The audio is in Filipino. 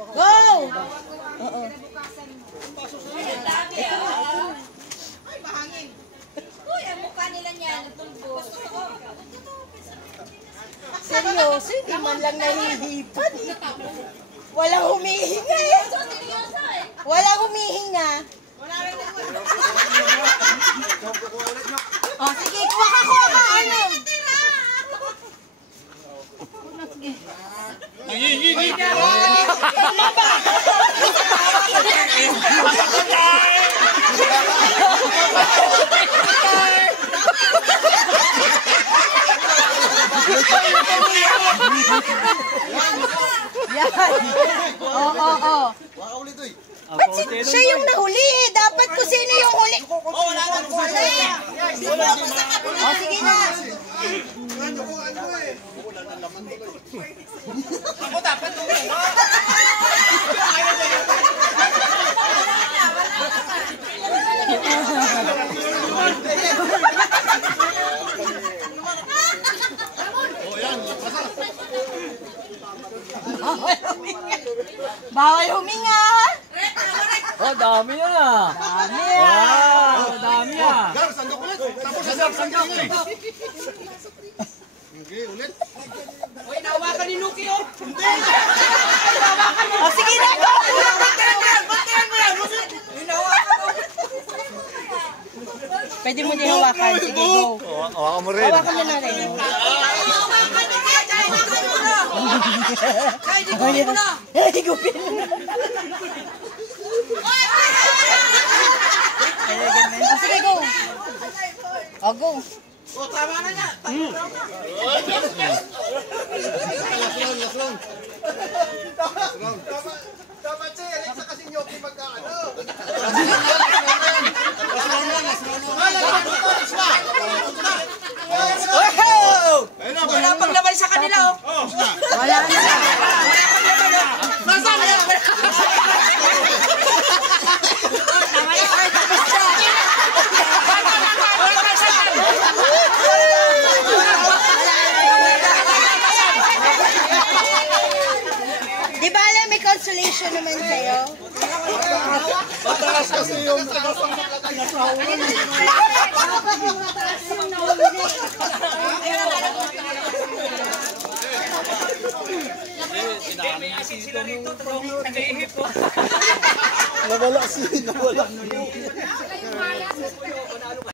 Go! Oo. Ay, mahangin. Uy, ang mukha nila niyan, tulbo. Seryoso, hindi man lang nahihipan. Walang humihinga eh. Walang humihinga. Oh, sige, kuha ka. Ano? Yan. Oo. Siya yung nahuli eh. Dapat ko sino yung huli. Wala na ko wala. Oh, sige na. Ako dapat tumuha. Bawal huminga. Oh, dami yan ah. Dami ah. Wow, dami ah. Sanggap. Okay, ulit. Uy, nahawakan ni Nuki oh. Hindi. Oh, sige na. Go. Bantayan mo yan. Uy, nahawakan mo. Pwede mo din hawakan. Sige, go. Hawakan mo rin. Hawakan mo na rin. Kaya di ko na. Higupin mo na. Oh, sige, go. Oh, go. Oh, tama na niya. Last round. Dapat siya, yan sa kasi nyoki magkaano. Wala pang laban sa kanila oh. Wala na. Nasaan na yan? Di ba alam may consolation naman kayo? Mataas kasi yung nawala si